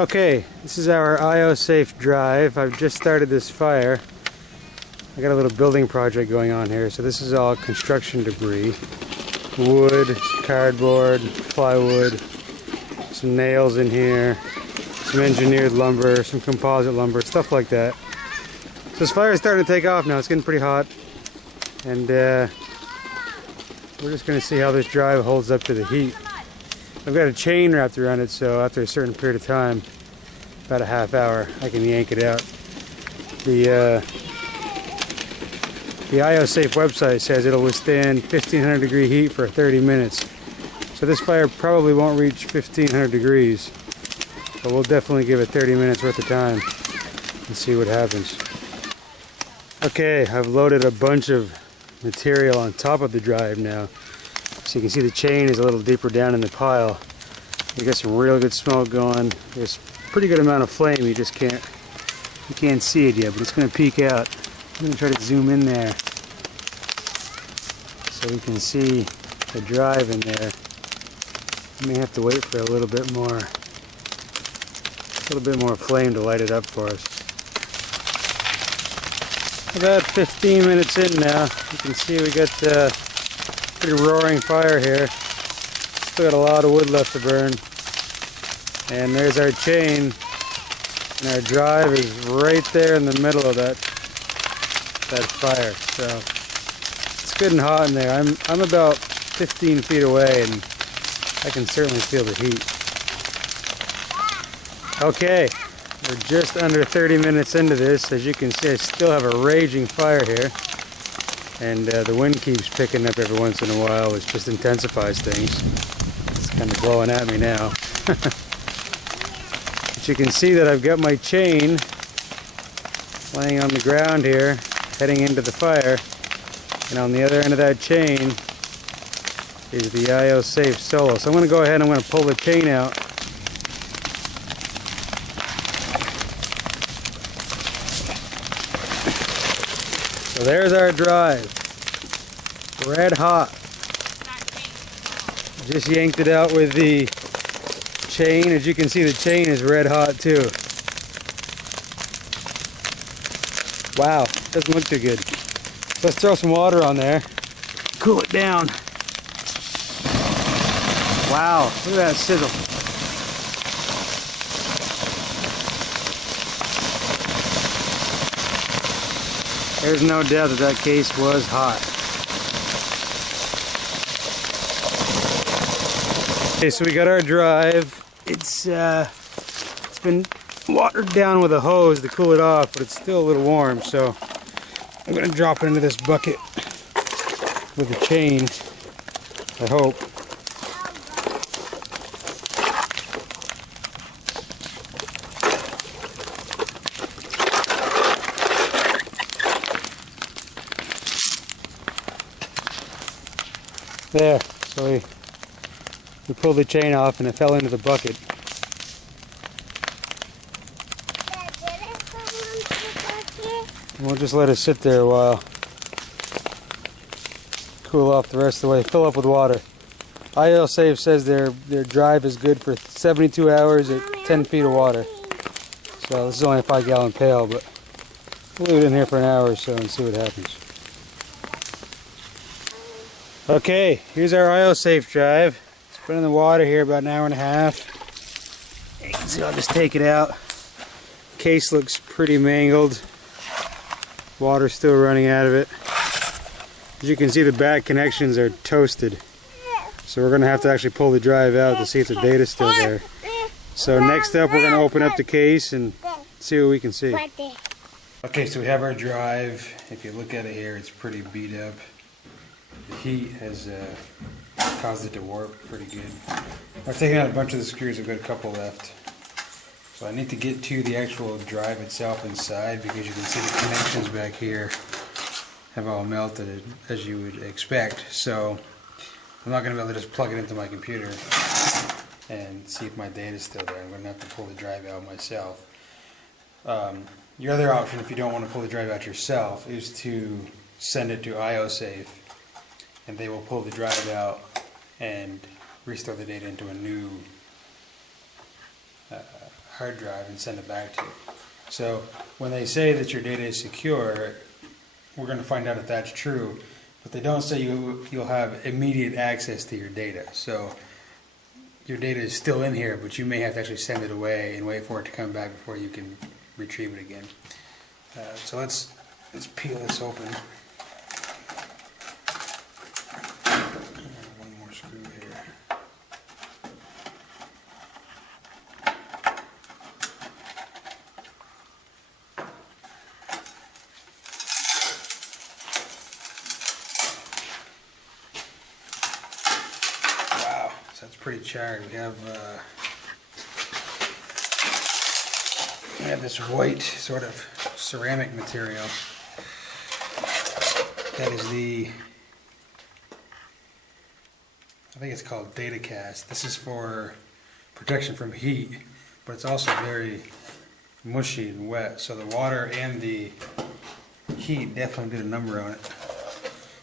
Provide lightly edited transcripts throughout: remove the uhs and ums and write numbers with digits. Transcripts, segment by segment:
Okay, this is our iosafe drive. I've just started this fire. I got a little building project going on here, so this is all construction debris. Wood, cardboard, plywood, some nails in here, some engineered lumber, some composite lumber, stuff like that. So this fire is starting to take off now. It's getting pretty hot, and we're just going to see how this drive holds up to the heat. I've got a chain wrapped around it, so after a certain period of time, about a half hour, I can yank it out. The iosafe website says it'll withstand 1500 degree heat for 30 minutes. So this fire probably won't reach 1500 degrees, but we'll definitely give it 30 minutes worth of time and see what happens. Okay, I've loaded a bunch of material on top of the drive now. So you can see the chain is a little deeper down in the pile. We got some real good smoke going. There's a pretty good amount of flame. You can't see it yet, but it's going to peek out. I'm going to try to zoom in there so we can see the drive in there. We may have to wait for a little bit more flame to light it up for us. About 15 minutes in now. You can see we got pretty roaring fire here. Still got a lot of wood left to burn. And there's our chain. And our drive is right there in the middle of that fire. So it's good and hot in there. I'm about 15 feet away and I can certainly feel the heat. Okay, we're just under 30 minutes into this. As you can see, I still have a raging fire here. And the wind keeps picking up every once in a while, which just intensifies things. It's kind of blowing at me now. But you can see that I've got my chain laying on the ground here, heading into the fire. And on the other end of that chain is the iosafe solo. So I'm going to go ahead and I'm going to pull the chain out. So there's our drive, red hot. Just yanked it out with the chain. As you can see, the chain is red hot too. Wow, doesn't look too good. So let's throw some water on there, cool it down. Wow, look at that sizzle. There's no doubt that that case was hot. Okay, so we got our drive. It's been watered down with a hose to cool it off, but it's still a little warm, so I'm going to drop it into this bucket with the chain, I hope. There, so we pulled the chain off and it fell into the bucket. And we'll just let it sit there a while. Cool off the rest of the way. Fill up with water. iosafe says their drive is good for 72 hours at 10 feet of water. So this is only a 5-gallon pail, but we'll leave it in here for an hour or so and see what happens. Okay, here's our iosafe drive. It's been in the water here about an hour and a half. You can see I'll just take it out. Case looks pretty mangled. Water's still running out of it. As you can see, the back connections are toasted. So we're going to have to actually pull the drive out to see if the data's still there. So next up, we're going to open up the case and see what we can see. Okay, so we have our drive. If you look at it here, it's pretty beat up. The heat has caused it to warp pretty good. I've taken out a bunch of the screws. I've got a couple left. So I need to get to the actual drive itself inside, because you can see the connections back here have all melted as you would expect. So I'm not going to be able to just plug it into my computer and see if my data is still there. I'm going to have to pull the drive out myself. Your other option, if you don't want to pull the drive out yourself, is to send it to iosafe, and they will pull the drive out and restore the data into a new hard drive and send it back to you. So when they say that your data is secure, we're going to find out if that's true, but they don't say you'll have immediate access to your data. So your data is still in here, but you may have to actually send it away and wait for it to come back before you can retrieve it again. So let's peel this open. One more screw here. Wow, so that's pretty charred. We have this white sort of ceramic material. That is I think it's called data cast. This is for protection from heat, but it's also very mushy and wet. So the water and the heat definitely did a number on it.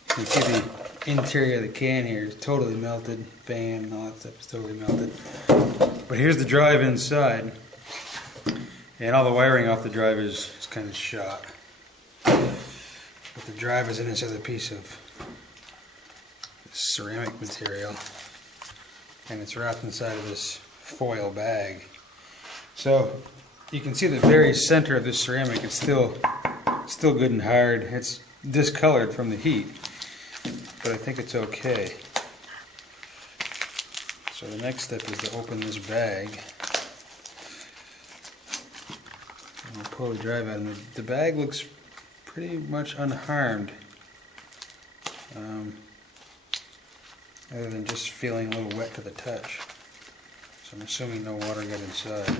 You can see the interior of the can here is totally melted. Fan and all that stuff is totally melted. But here's the drive inside. And all the wiring off the drive is kind of shot. But the drive is in this other piece of ceramic material. And it's wrapped inside of this foil bag. So you can see the very center of this ceramic is still good and hard. It's discolored from the heat, but I think it's okay. So the next step is to open this bag. And we'll pull the drive out, and the bag looks pretty much unharmed, other than just feeling a little wet to the touch. So I'm assuming no water got inside.